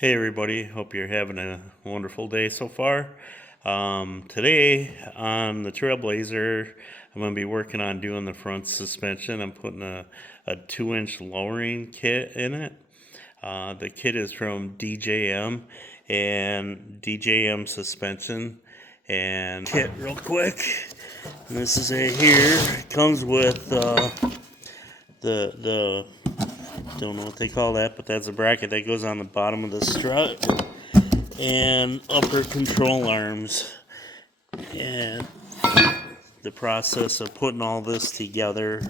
Hey everybody, hope you're having a wonderful day so far. Today on the Trailblazer, I'm going to be working on doing the front suspension. I'm putting a 2-inch lowering kit in it. The kit is from DJM and DJM suspension. And kit real quick, and this is it here. It comes with the don't know what they call that, but that's a bracket that goes on the bottom of the strut and upper control arms. And the process of putting all this together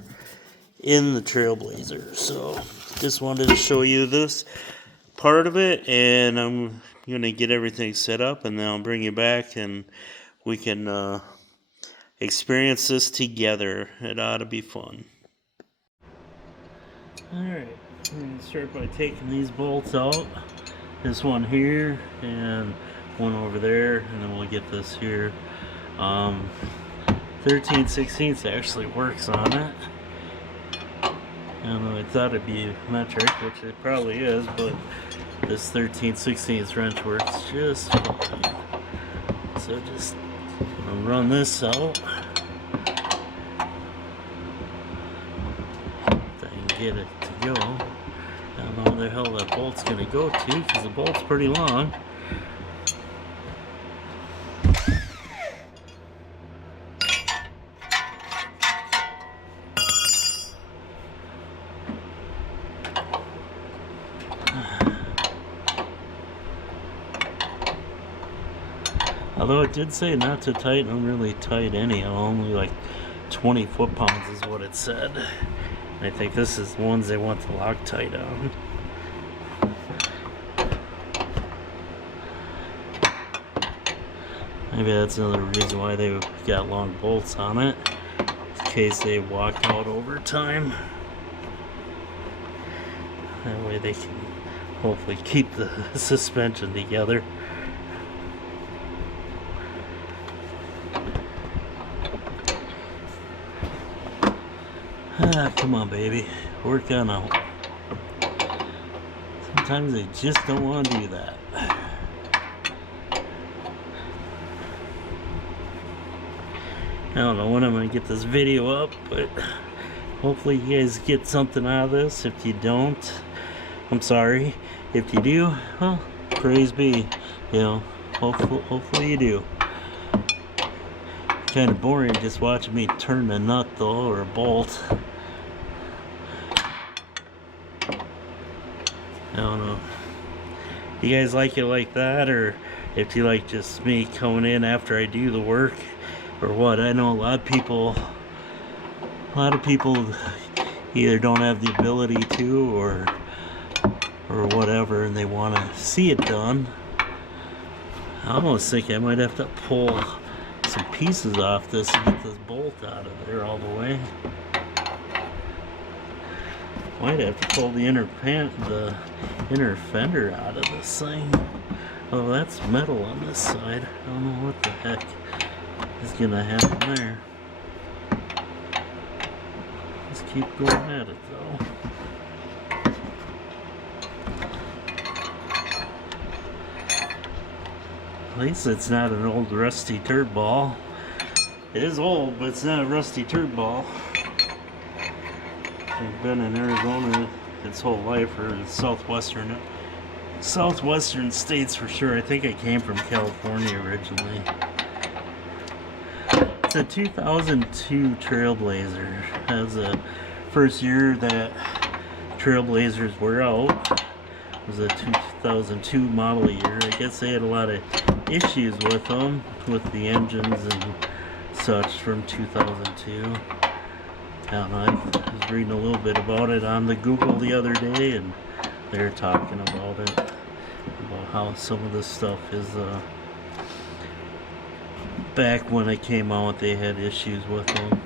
in the Trailblazer. So just wanted to show you this part of it, and I'm going to get everything set up, and then I'll bring you back and we can experience this together. It ought to be fun. Alright, I'm going to start by taking these bolts out. This one here and one over there, and then we'll get this here. 13/16 actually works on it. I don't know, I thought it'd be metric, which it probably is, but this 13/16 wrench works just fine. So just run this out. Get it to go. I don't know where the hell that bolt's gonna go to, because the bolt's pretty long. Although it did say not to tighten them really tight anyhow, only like 20 foot-pounds is what it said. I think this is the ones they want the Loctite on. Maybe that's another reason why they got long bolts on it, in case they walk out over time. That way they can hopefully keep the suspension together. Come on, baby. Work on out. Sometimes they just don't want to do that. I don't know when I'm going to get this video up, but hopefully you guys get something out of this. If you don't, I'm sorry. If you do, well, praise be. You know, hopefully you do. Kind of boring just watching me turn a nut though, or a bolt. I don't know. You guys like it like that, or if you like just me coming in after I do the work, or what? I know a lot of people either don't have the ability to, or whatever, and they want to see it done. I almost think I might have to pull some pieces off this and get this bolt out of there all the way. Might have to pull the inner fender out of this thing. Oh, that's metal on this side. I don't know what the heck is gonna happen there. Let's keep going at it though. At least it's not an old rusty turd ball. It is old, but it's not a rusty turd ball. I've been in Arizona its whole life, or southwestern states for sure. I think I came from California originally. It's a 2002 Trailblazer. That was the first year that Trailblazers were out. It was a 2002 model year. I guess they had a lot of issues with them, with the engines and such from 2002. I don't know, I was reading a little bit about it on the Google the other day, and they were talking about it, about how some of this stuff is, back when it came out, they had issues with them,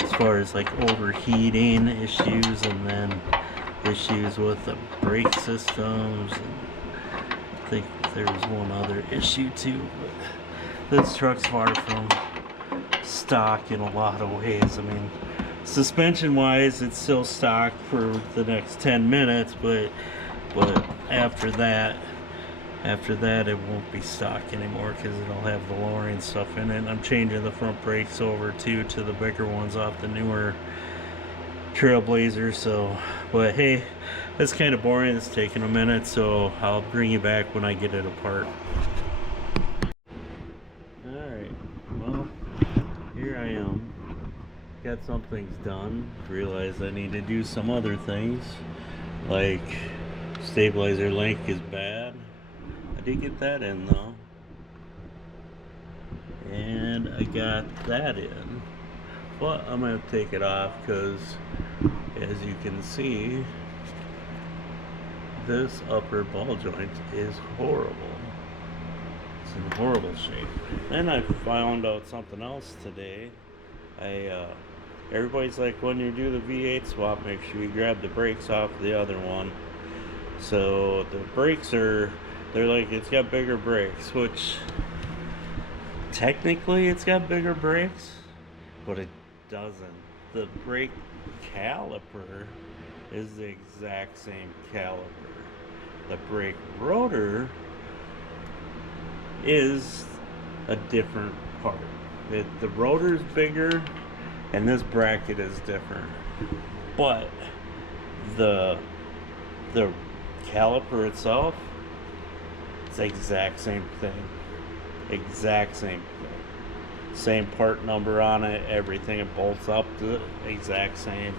as far as like overheating issues, and then issues with the brake systems, and I think there was one other issue too, but this truck's far from stock in a lot of ways. I mean, suspension wise it's still stock for the next 10 minutes, but after that, it won't be stock anymore because it'll have the lowering stuff in it. I'm changing the front brakes over too to the bigger ones off the newer Trailblazer. So, but hey, that's kind of boring. It's taking a minute, so I'll bring you back when I get it apart. Alright, well, here I am. Got some things done. Realized I need to do some other things, like stabilizer link is bad. I did get that in though, and I got that in, but I'm gonna take it off because, as you can see, this upper ball joint is horrible. It's in horrible shape. Then I found out something else today. Everybody's like, when you do the V8 swap, make sure you grab the brakes off the other one. So the brakes they're like, it's got bigger brakes, which technically it's got bigger brakes, but it doesn't. The brake caliper is the exact same caliper. The brake rotor is a different part. The rotor's bigger and this bracket is different, but the caliper itself, it's the exact same thing. Same part number on it, everything. It bolts up the exact same.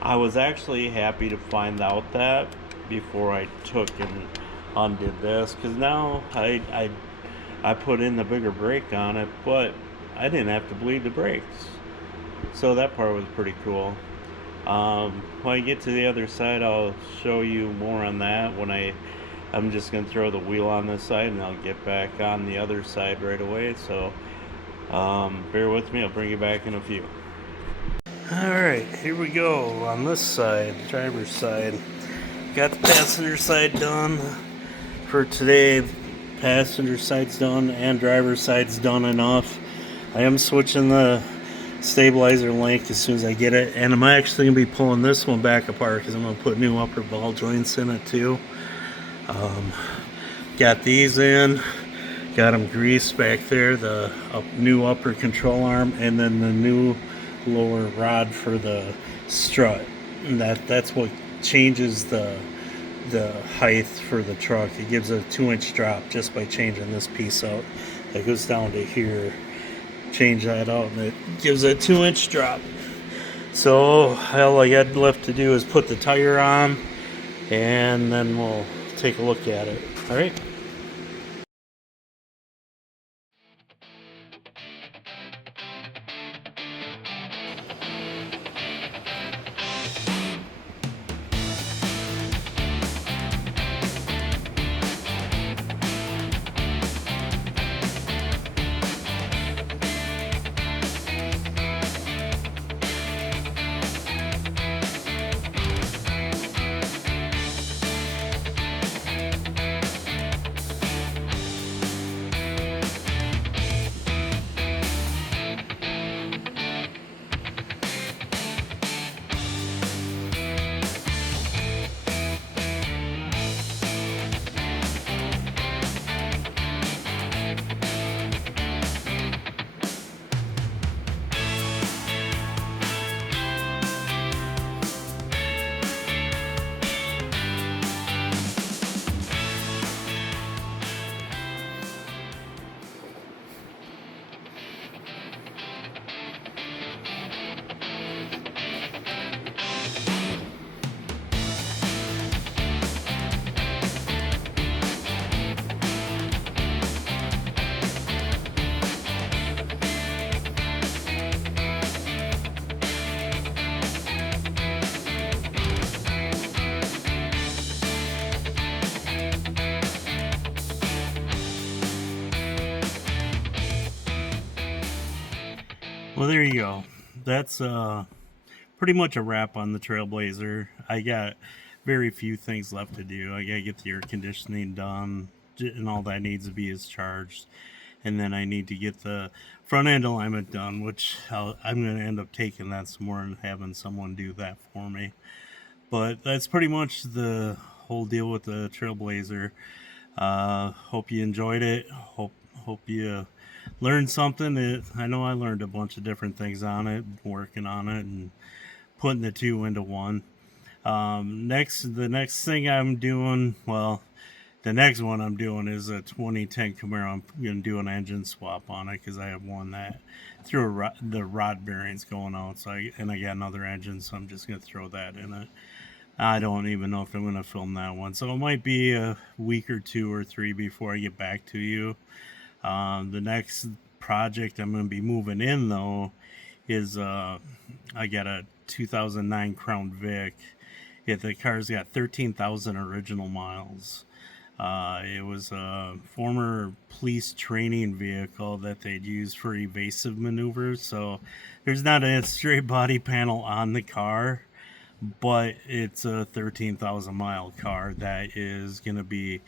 I was actually happy to find out that before I took and undid this, because now I put in the bigger brake on it, but I didn't have to bleed the brakes. So that part was pretty cool. When I get to the other side, I'll show you more on that. I'm just going to throw the wheel on this side and I'll get back on the other side right away. So bear with me, I'll bring you back in a few. Alright, here we go on this side, driver's side. Got the passenger side done for today. Passenger side's done and driver's side's done enough. I am switching the stabilizer link as soon as I get it, and I'm actually going to be pulling this one back apart because I'm going to put new upper ball joints in it too. Got these in, got them greased back there, the new upper control arm, and then the new lower rod for the strut. And that's what changes the height for the truck. It gives a 2-inch drop just by changing this piece out. It goes down to here. Change that out and it gives a 2-inch drop. So all I got left to do is put the tire on, and then we'll take a look at it. All right. Well, there you go. That's pretty much a wrap on the Trailblazer. I got very few things left to do. I gotta get the air conditioning done, and all that needs to be is charged. And then I need to get the front end alignment done, which I'm going to end up taking that somewhere and having someone do that for me. But that's pretty much the whole deal with the Trailblazer. Hope you enjoyed it. Hope you learned something. I know I learned a bunch of different things on it, working on it, and putting the two into one. The next thing I'm doing, well, the next one I'm doing is a 2010 Camaro. I'm going to do an engine swap on it because I have one that threw the rod bearings going out. And I got another engine, so I'm just going to throw that in it. I don't even know if I'm going to film that one. So it might be a week or 2 or 3 before I get back to you. The next project I'm going to be moving in, though, is I got a 2009 Crown Vic. The car's got 13,000 original miles. It was a former police training vehicle that they'd use for evasive maneuvers. So there's not a straight body panel on the car, but it's a 13,000 mile car that is going to be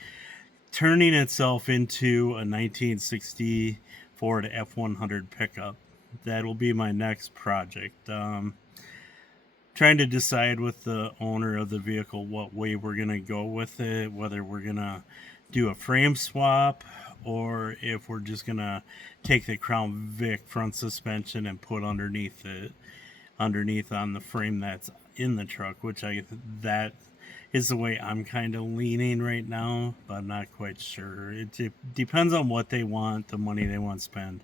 turning itself into a 1960 Ford F100 pickup. That will be my next project. Trying to decide with the owner of the vehicle what way we're going to go with it, whether we're going to do a frame swap or if we're just going to take the Crown Vic front suspension and put underneath on the frame that's in the truck, that is the way I'm kind of leaning right now, but I'm not quite sure. It depends on what they want, the money they want to spend.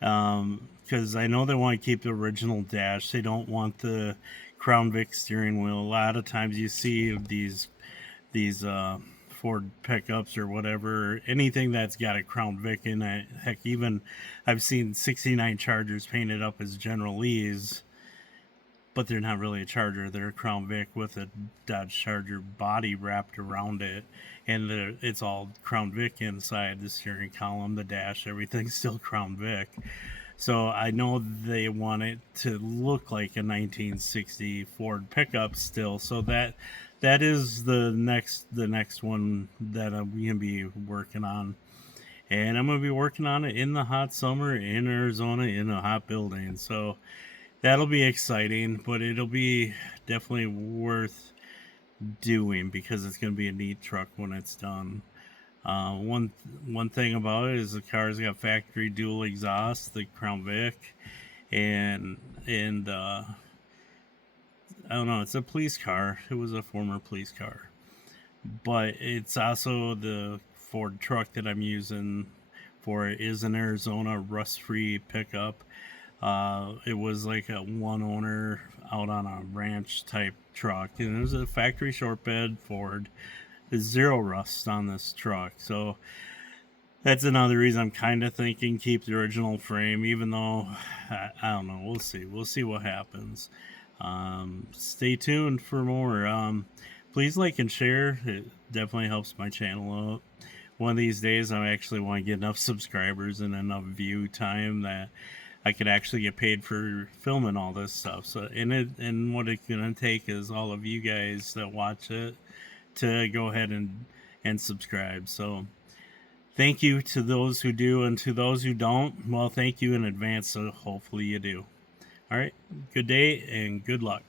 Because I know they want to keep the original dash. They don't want the Crown Vic steering wheel. A lot of times you see these Ford pickups or whatever, anything that's got a Crown Vic in it. Heck, even I've seen 69 Chargers painted up as General Lee's, but they're not really a Charger. They're a Crown Vic with a Dodge Charger body wrapped around it, and it's all Crown Vic inside the steering column, the dash, everything's still Crown Vic. So I know they want it to look like a 1960 Ford pickup still. So that is the next one that I'm gonna be working on, and I'm gonna be working on it in the hot summer in Arizona in a hot building. So that'll be exciting, but it'll be definitely worth doing because it's going to be a neat truck when it's done. One thing about it is the car's got factory dual exhaust, the Crown Vic, and I don't know, it's a police car. It was a former police car, but it's also the Ford truck that I'm using for it is an Arizona rust-free pickup. It was like a one owner out on a ranch type truck, and it was a factory short bed Ford. There's zero rust on this truck, so that's another reason I'm kind of thinking keep the original frame, even though I don't know. We'll see what happens. Stay tuned for more. Please like and share. It definitely helps my channel out. One of these days, I actually want to get enough subscribers and enough view time that I could actually get paid for filming all this stuff. So, and what it's gonna take is all of you guys that watch it to go ahead and subscribe. So, thank you to those who do, and to those who don't, well, thank you in advance. So, hopefully you do. All right, good day and good luck.